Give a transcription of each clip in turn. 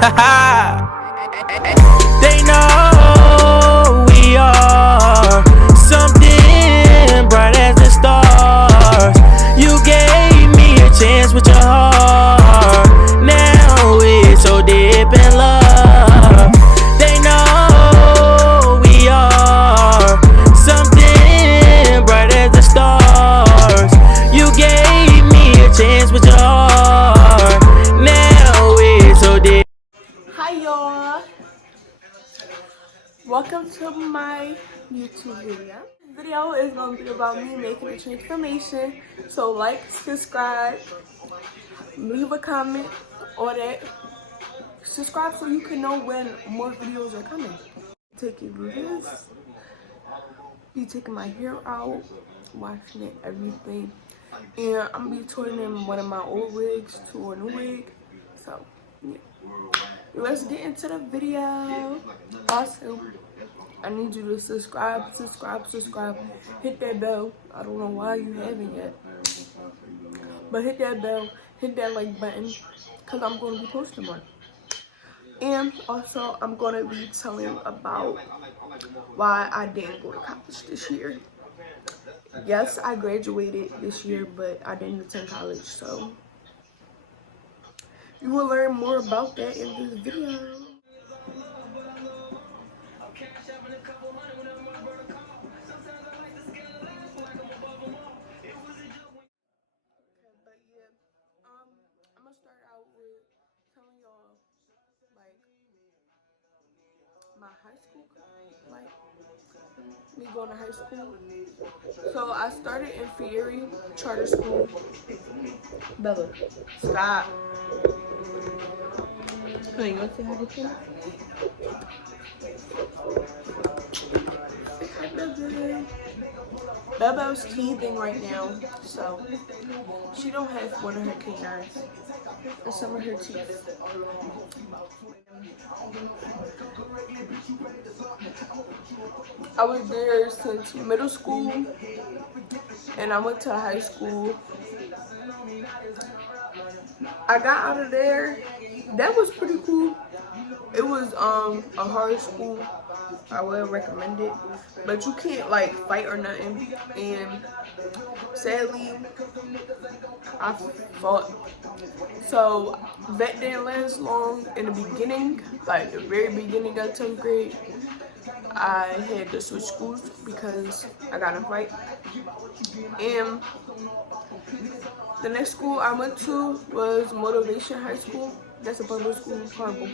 They know we are something bright as the stars. You gave me a chance with your heart. Now it's so deep in love. They know we are something bright as the stars. You gave me a chance with your heart. Now it's so deep. Hi y'all, welcome to my YouTube video. This video is going to be about me making a transformation, so like, subscribe, leave a comment, all that. Subscribe so you can know when more videos are coming. Taking this, be taking my hair out, washing it, everything, and I'm going to be turning one of my old wigs to a new wig, so yeah. Let's get into the video. Also, I need you to subscribe, hit that bell. I don't know why you haven't yet, but hit that bell, hit that like button, because I'm going to be posting more. And also, I'm going to be telling about why I didn't go to college this year. Yes, I graduated this year, but I didn't attend college, so you will learn more about that in this video. I'm gonna start out with telling y'all like my high school, like me going to high school. So I started in Freire charter school. Bella, stop. Hey, you want to say hi to Penn? Bella's teething right now, so she don't have one of her canines and some of her teeth. I was there since middle school, and I went to high school. I got out of there. That was pretty cool. It was a hard school. I would recommend it, but you can't like fight or nothing. And sadly, I fought. So that didn't last long. In the beginning, like the very beginning of 10th grade, I had to switch schools because I got in a fight. And the next school I went to was Motivation High School. That's a public school. Horrible.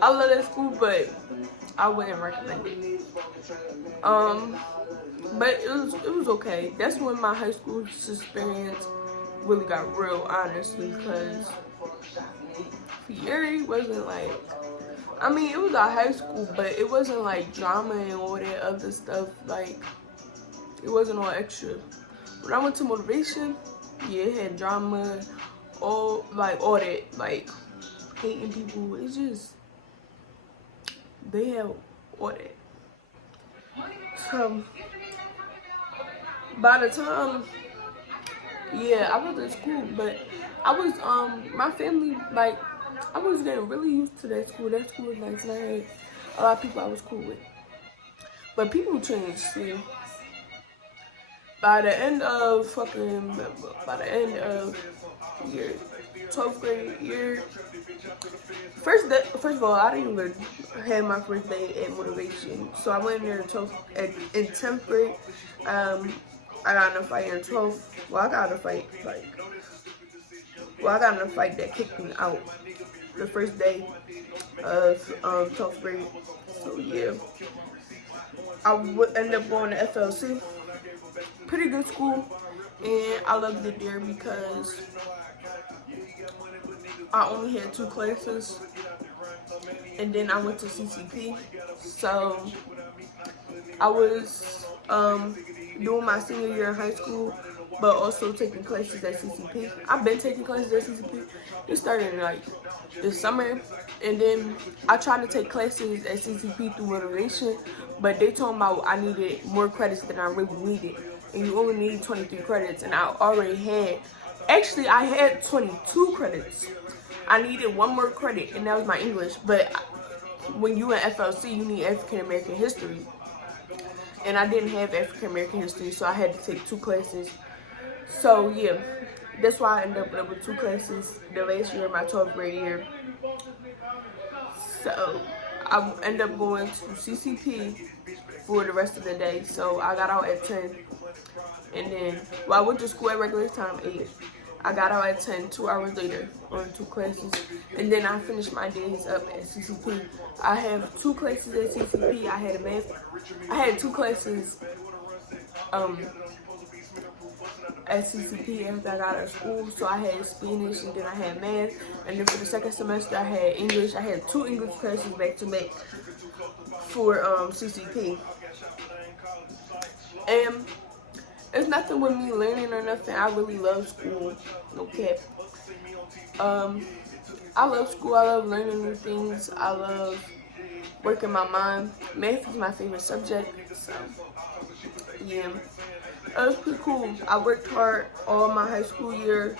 I love that school, but I wouldn't recommend it. But it was okay. That's when my high school experience really got real, honestly, because Freire wasn't like, I mean, it was a high school, but it wasn't like drama and all that other stuff. Like, it wasn't all extra. When I went to Motivation, yeah, it had drama, all that, like hating people. It's just, they have all that. So by the time, yeah, I was in school, but I was my family, like, I was getting really used to that school. That school was nice, and I had a lot of people I was cool with. But people changed, see. By the end of year 12th grade year, first of all, I didn't even have my first day at Motivation. So I went in there in 10th grade. I got in a fight in 12th. I got in a fight that kicked me out the first day of 12th grade. So yeah, I would end up going to FLC. Pretty good school, and I loved it there because I only had 2 classes, and then I went to CCP. So I was doing my senior year in high school, but also taking classes at CCP. I've been taking classes at CCP. It started in like this summer, and then I tried to take classes at CCP through Motivation, but they told me I needed more credits than I really needed, and you only need 23 credits, and I already had Actually, I had 22 credits. I needed one more credit, and that was my English. But when you in FLC, you need African American history. And I didn't have African American history, so I had to take 2 classes. So yeah, that's why I ended up with 2 classes the last year of my 12th grade year. So I ended up going to CCP for the rest of the day. So I got out at 10. And then, well, I went to school at regular time, 8. I got out at 10, 2 hours later, on 2 classes. And then I finished my days up at CCP. I have 2 classes at CCP. I had I had 2 classes at CCP after I got out of school. So I had Spanish, and then I had math. And then for the second semester, I had English. I had 2 English classes back to back for CCP. And it's nothing with me learning or nothing. I really love school. No cap. I love school. I love learning new things. I love working my mind. Math is my favorite subject. So, yeah. It was pretty cool. I worked hard all my high school year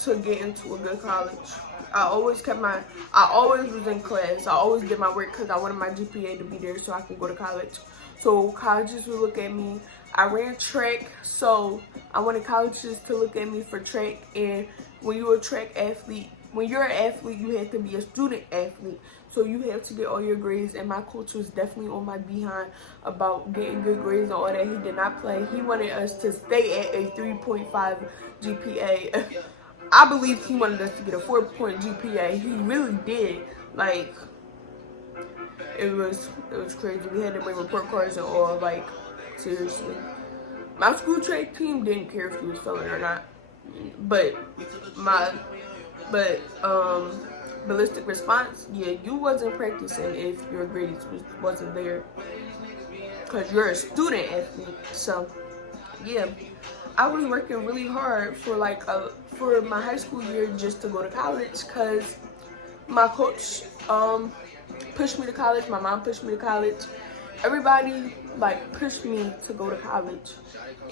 to get into a good college. I always was in class. I always did my work because I wanted my GPA to be there so I could go to college. So colleges would look at me. I ran track, so I wanted colleges to look at me for track. And when you're a track athlete, when you're an athlete, you have to be a student athlete. So you have to get all your grades, and my coach was definitely on my behind about getting good grades and all that. He did not play. He wanted us to stay at a 3.5 GPA. I believe he wanted us to get a 4-point GPA. He really did. Like, it was crazy. We had to bring report cards and all, like, seriously. My school track team didn't care if you was failing or not. But ballistic response, yeah, you wasn't practicing if your grades wasn't there, because you're a student athlete. So yeah, I was working really hard for for my high school year just to go to college, because my coach pushed me to college, my mom pushed me to college, everybody like pushed me to go to college,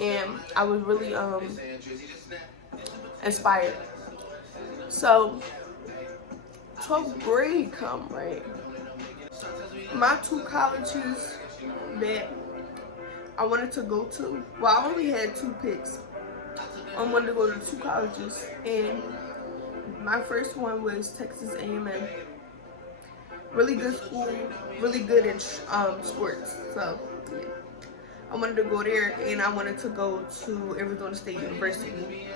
and I was really inspired. So 12th grade come, right? My 2 colleges that I wanted to go to, well, I only had 2 picks. I wanted to go to 2 colleges, and my first one was Texas A&M. Really good school, really good in sports. So yeah, I wanted to go there, and I wanted to go to Arizona State University.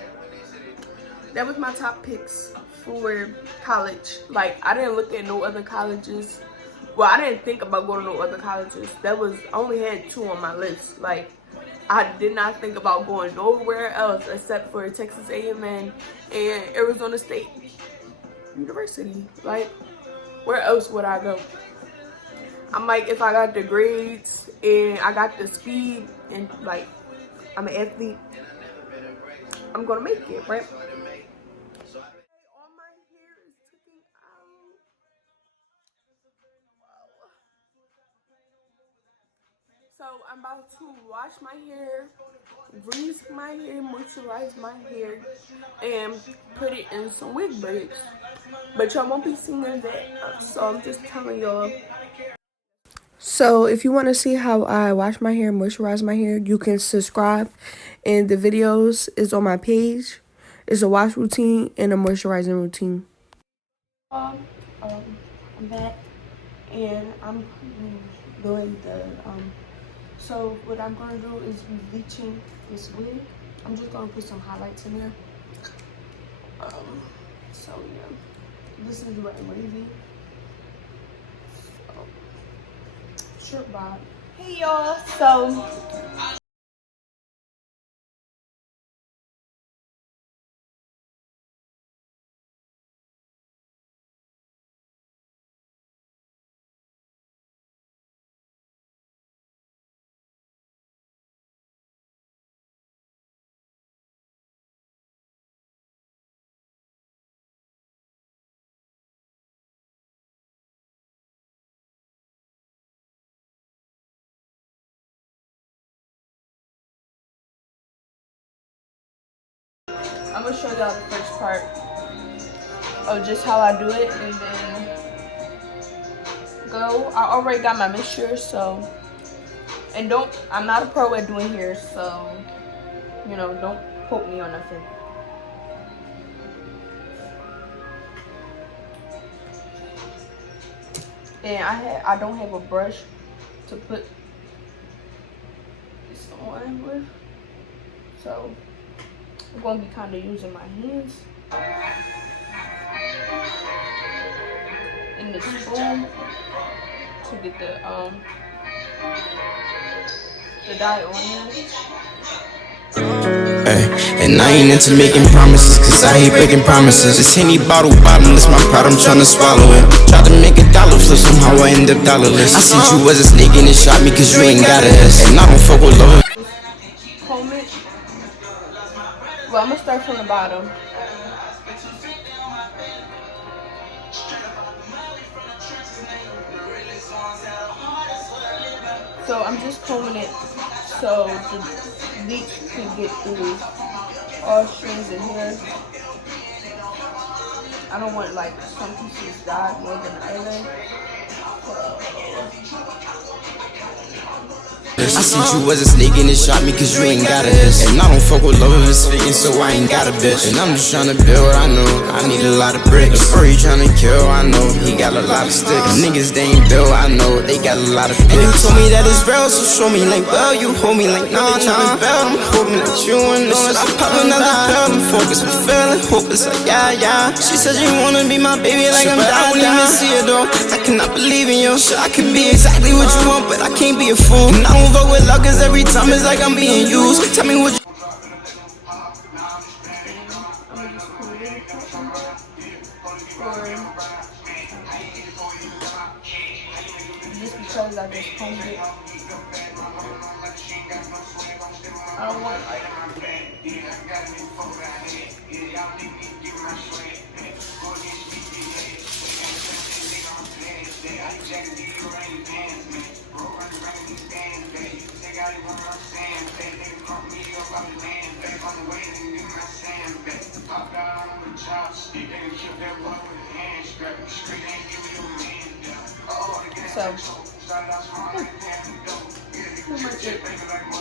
That was my top picks for college. Like, I didn't look at no other colleges. Well, I didn't think about going to no other colleges. I only had 2 on my list. Like, I did not think about going nowhere else except for Texas A&M and Arizona State University. Like, where else would I go? I'm like, if I got the grades and I got the speed and like I'm an athlete, I'm gonna make it, right? All my hair is sticking out. So I'm about to wash my hair, grease my hair, moisturize my hair, and put it in some wig braids. But y'all won't be seeing that, so I'm just telling y'all. So if you want to see how I wash my hair, moisturize my hair, you can subscribe. And the videos is on my page. It's a wash routine and a moisturizing routine. I'm back, and I'm doing the so what I'm gonna do is be bleaching this wig. I'm just gonna put some highlights in there. So yeah, this is wet and wavy. So, short bob. Hey y'all, so I'm gonna show y'all the first part of just how I do it, and then go. I already got my mixture, so, and I'm not a pro at doing hair, so, you know, don't quote me on nothing. And I don't have a brush to put this on with, so I'm gonna be kind of using my hands and the spoon to get the dye on here. And I ain't into making promises, cause I hate breaking promises. This Henny bottle bottomless, my pride, I'm tryna swallow it. Tried to make $1 flip, somehow I end up dollarless. I seen you as a snake and it shot me cause you ain't got a S. And I don't fuck with love. Comb it. Well, I'm gonna start from the bottom. So I'm just combing it so the bleach can get through all strings in here. I don't want like some pieces dyed more than the other. I seen you as a snake and it shot me cause you ain't got a S. And I don't fuck with love if it's faking, so I ain't got a bitch. And I'm just tryna build, I know, I need a lot of bricks. The furry tryna kill, I know, he got a lot of sticks. Niggas they ain't built, I know, they got a lot of picks. And you told me that it's real, so show me like, well, you hold me like, nah, I'm hoping that you and this. I pop another pill, I'm focused, I'm feeling hopeless, like, yeah. She said you wanna be my baby, like I'm down, I wouldn't even see it though. I cannot believe in you, shit, I can be exactly what you want, but I can't be a fool. And I don't fuck with love, cause every time it's like I'm being used. Tell me what you just because I just combed it. I don't want like so pretty much it.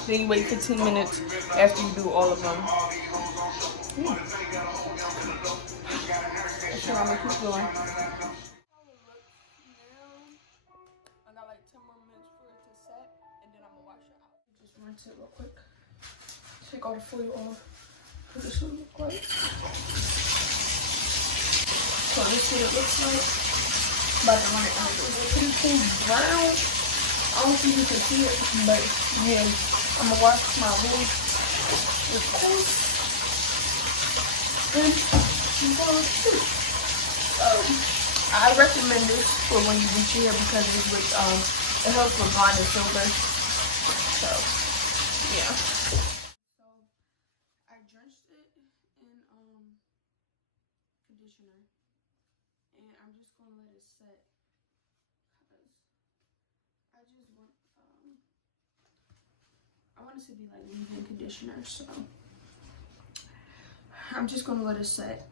Then you wait 15 minutes after you do all of them. That's what I'm gonna keep doing. I got like 10 more minutes for it to set, and then I'm gonna wash it out. Just rinse it real quick. Take all the foil off. What this would look like. So this is what it looks like. About to run it out. It's pretty cool brown. I don't think you can see it, but yeah, I'm gonna wash my wool with this. And I'm gonna shoot. I recommend this for when you bleach your hair because it helps with blonde and silver. So yeah. So I drenched it in conditioner, and I'm just gonna let it set because I want it to be like leave-in conditioner, so I'm just gonna let it set.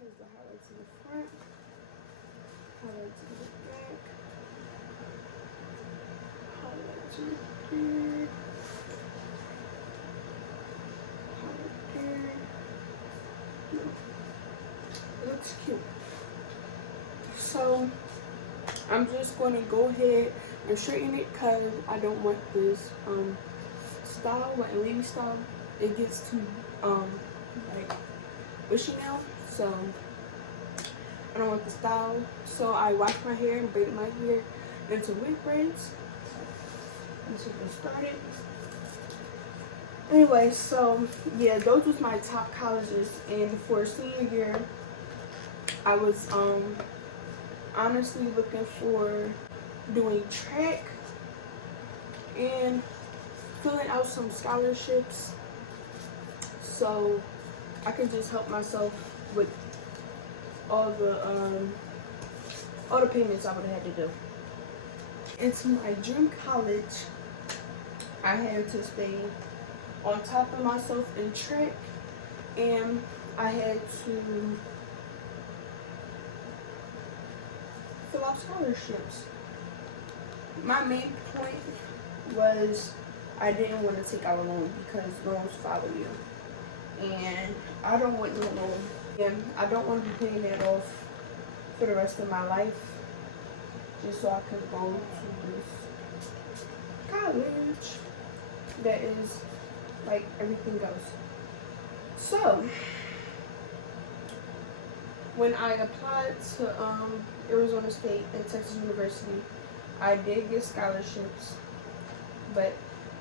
Here's the highlights in the front, highlights in the back, highlights in here, highlight here. It looks cute. So I'm just going to go ahead and straighten it because I don't want this style, like lady style. It gets too like bushy now. So I don't want the style. So I washed my hair and braided my hair into wig braids. Let's get started. Anyway, so yeah, those was my top colleges, and for senior year, I was honestly looking for doing track and filling out some scholarships so I could just help myself with all the all the payments I would have had to do. Into my dream college, I had to stay on top of myself in track, and I had to fill out scholarships. My main point was I didn't want to take out a loan because loans follow you, and I don't want no loan, and I don't want to be paying that off for the rest of my life just so I can go to this college that is like everything else. So when I applied to Arizona State and Texas University, I did get scholarships, but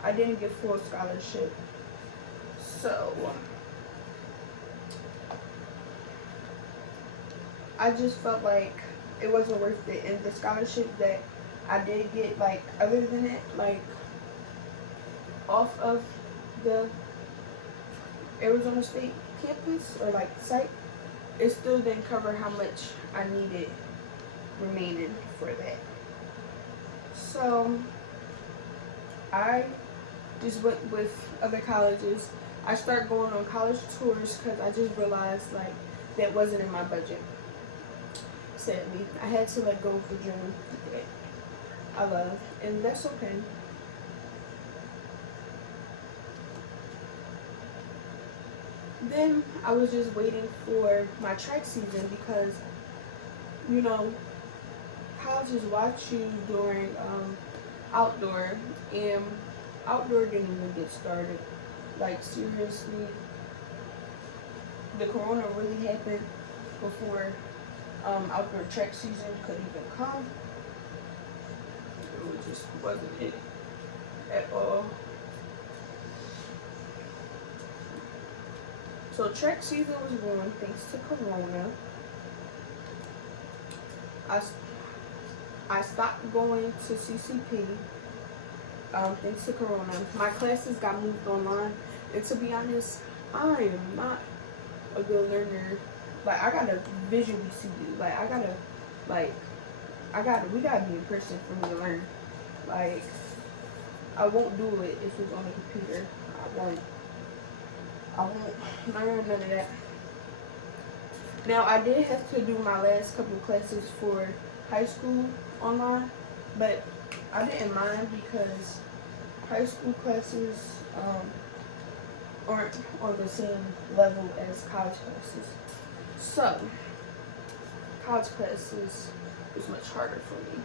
I didn't get full scholarship. So I just felt like it wasn't worth it. And the scholarship that I did get, like other than it, like off of the Arizona State campus or like site, it still didn't cover how much I needed remaining for that. So I just went with other colleges. I started going on college tours because I just realized like that wasn't in my budget. Sadly, I had to let go of the dream that I love, and that's okay. Then I was just waiting for my track season because, you know, colleges watch you during outdoor, and outdoor didn't even get started. Like seriously, the corona really happened before outdoor track season could even come. It just wasn't it at all. So track season was ruined thanks to corona. I stopped going to CCP thanks to corona. My classes got moved online, and to be honest, I am not a good learner. Like I gotta visually see you. Like we gotta be in person for me to learn. Like I won't do it if it's on the computer. I won't learn none of that. Now I did have to do my last couple of classes for high school online, but I didn't mind because high school classes aren't on the same level as college classes. So college classes was much harder for me,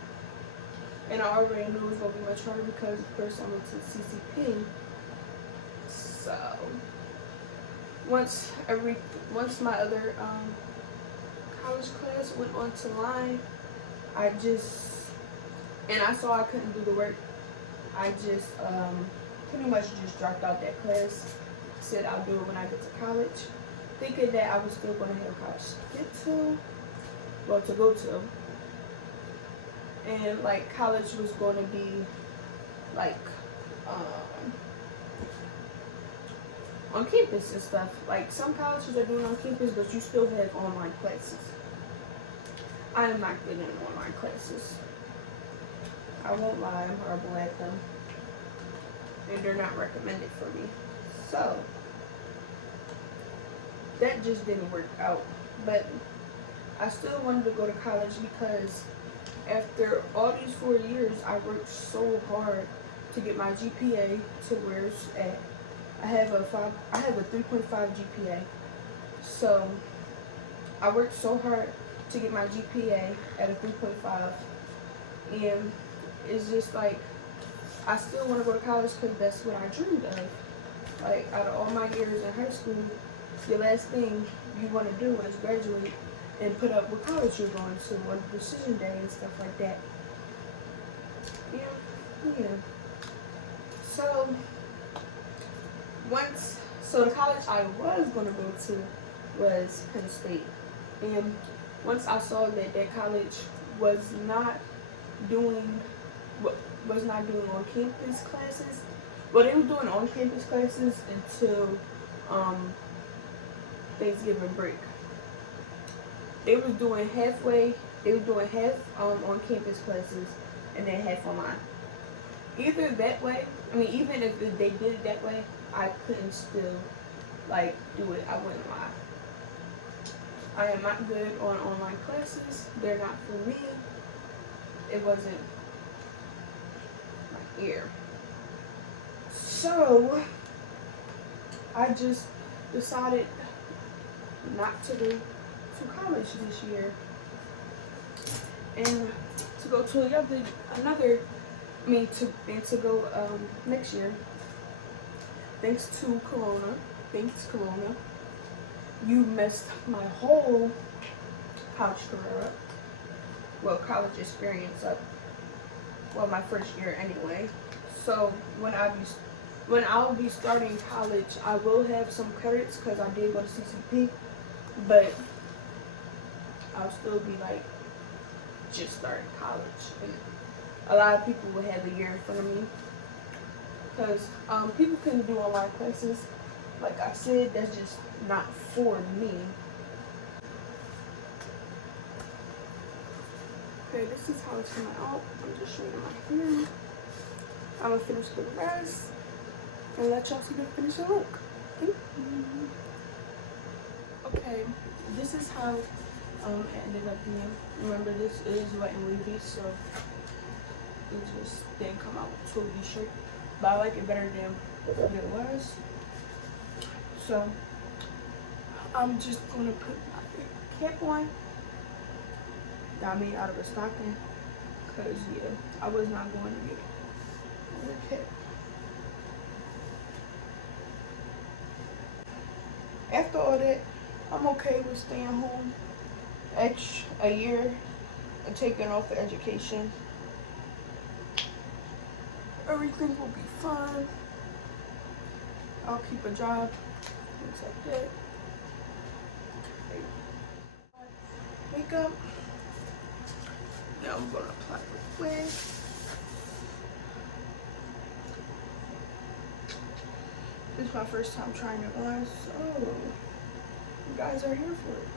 and I already knew it was gonna be much harder because first I went to CCP. So once my other college class went on to line, I saw I couldn't do the work. I just pretty much just dropped out that class. Said I'll do it when I get to college, thinking that I was still going to have college to go to, and like college was going to be like on campus and stuff. Like some colleges are doing on campus, but you still have online classes. I am not getting online classes. I won't lie, I'm horrible at them, and they're not recommended for me. So that just didn't work out. But I still wanted to go to college because after all these 4 years, I worked so hard to get my GPA to where it's at. I have a 3.5 GPA. So I worked so hard to get my GPA at a 3.5, and it's just like I still want to go to college because that's what I dreamed of. Like out of all my years in high school, the last thing you want to do is graduate and put up what college you're going to on decision day and stuff like that. Yeah. So the college I was going to go to was Penn State, and once I saw that college was not doing on-campus classes, well, they were doing on-campus classes until Thanksgiving break. They was doing halfway they were doing half on campus classes and then half online. Either that way, I mean, even if they did it that way, I couldn't still like do it. I wouldn't lie. I am not good on online classes. They're not for me. It wasn't my ear. So I just decided not to go to college this year and to go to to go next year. Thanks to Corona, you messed my whole college career up. Well, college experience up. Well, my first year anyway. So when I'll be starting college, I will have some credits because I did go to CCP, but I'll still be like just starting college. And a lot of people will have a year in front of me because people can do online classes. Like I said, that's just not for me. Okay, this is how it's coming out. I'm just showing my hair. I'm gonna finish the rest and let y'all see the finished look. Okay, this is how it ended up being. Remember, this is wet and wavy, so it just didn't come out totally straight. But I like it better than what it was. So I'm just gonna put my cap on that I made out of a stocking, cause yeah, I was not going to get a cap. After all that, I'm okay with staying home a year and taking off for education. Everything will be fine. I'll keep a job, things like that. Makeup. Now I'm gonna apply the wig. This is my first time trying it on, so you guys are here for it.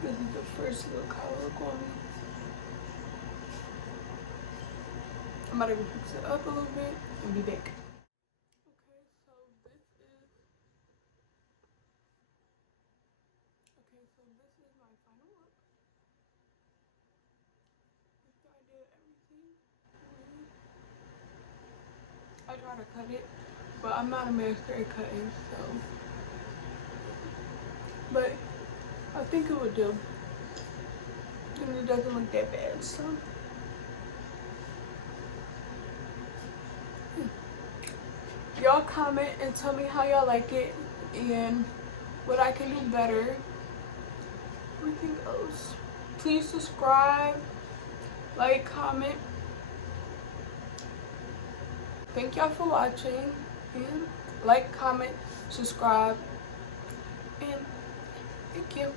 This is the first look how it look on me. I'm about to fix it up a little bit and be back. Okay, so this is my final look. After I did everything, I try to cut it, but I'm not a master at cutting, so. But I think it would do. And it doesn't look that bad, so. Y'all comment and tell me how y'all like it and what I can do better. Everything else. Please subscribe, like, comment. Thank y'all for watching. And like, comment, subscribe, and thank you.